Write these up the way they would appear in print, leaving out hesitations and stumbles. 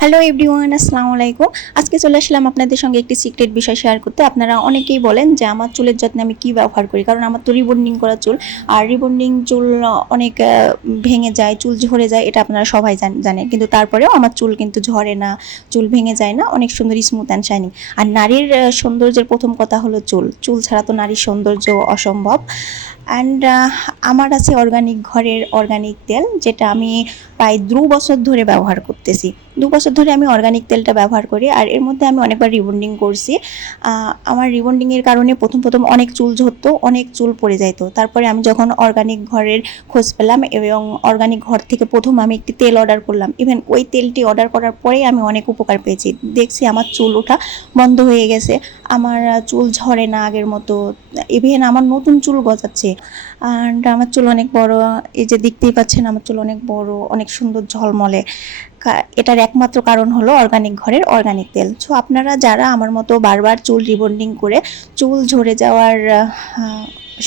Hello everyone, আসসালামু আলাইকুম। আজকে চলে আসলাম আপনাদের সঙ্গে একটি সিক্রেট বিষয় শেয়ার করতে। আপনারা অনেকেই বলেন যে আমার চুলের যত্নে আমি কী ব্যবহার করি, কারণ আমার তো রিবন্ডিং করা চুল। আর রিবন্ডিং চুল অনেক ভেঙে যায়, চুল ঝরে যায়, এটা আপনারা সবাই জানেন। কিন্তু তারপরেও আমার চুল কিন্তু ঝরে না, চুল ভেঙে যায় না, অনেক সুন্দর স্মুথ অ্যান্ড শাইনিং। আর নারীর সৌন্দর্যের প্রথম কথা হলো চুল। চুল ছাড়া তো নারীর সৌন্দর্য অসম্ভব। অ্যান্ড আমার আছে অর্গানিক ঘরের অর্গানিক তেল, যেটা আমি প্রায় 2 বছর ধরে ব্যবহার করতেছি। 2 বছর ধরে আমি অর্গানিক তেলটা ব্যবহার করি। আর এর মধ্যে আমি অনেকবার রিবন্ডিং করছি। আমার রিবন্ডিংয়ের কারণে প্রথম অনেক চুল ঝরতো, অনেক চুল পড়ে যাইতো। তারপরে আমি যখন অর্গানিক ঘরের খোঁজ পেলাম এবং অর্গানিক ঘর থেকে প্রথম আমি একটি তেল অর্ডার করলাম। ইভেন ওই তেলটি অর্ডার করার পরেই আমি অনেক উপকার পেয়েছি। দেখছি আমার চুল ওঠা বন্ধ হয়ে গেছে, আমার চুল ঝরে না আগের মতো, ইভেন আমার নতুন চুল গজাচ্ছে। অ্যান্ড আমার চুল অনেক বড়, এই যে দেখতেই পাচ্ছেন আমার চুল অনেক বড়, অনেক সুন্দর ঝলমলে। এটার একমাত্র কারণ হলো অর্গানিক ঘরের অর্গানিক তেল। সো আপনারা যারা আমার মতো বারবার চুল রিবন্ডিং করে চুল ঝরে যাওয়ার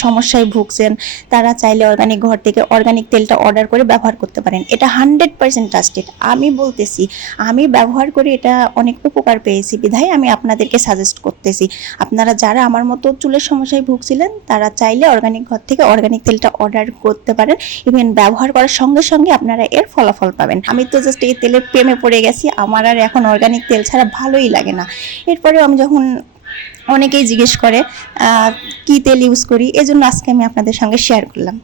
সমস্যায় ভুগছেন, তারা চাইলে অর্গানিক ঘর থেকে অর্গানিক তেলটা অর্ডার করে ব্যবহার করতে পারেন। এটা 100% ট্রাস্টেড, আমি বলতেছি। আমি ব্যবহার করে এটা অনেক উপকার পেয়েছি, বিধায় আমি আপনাদেরকে সাজেস্ট করতেছি। আপনারা যারা আমার মতো চুলের সমস্যায় ভুগছিলেন, তারা চাইলে অর্গানিক ঘর থেকে অর্গানিক তেলটা অর্ডার করতে পারেন। ইভেন ব্যবহার করার সঙ্গে সঙ্গে আপনারা এর ফলাফল পাবেন। আমি তো জাস্ট এই তেলের প্রেমে পড়ে গেছি, আমার আর এখন অর্গানিক তেল ছাড়া ভালোই লাগে না। এরপরেও আমি যখন, অনেকেই জিজ্ঞেস করে কী তেল ইউজ করি, এজন্য আজকে আমি আপনাদের সঙ্গে শেয়ার করলাম।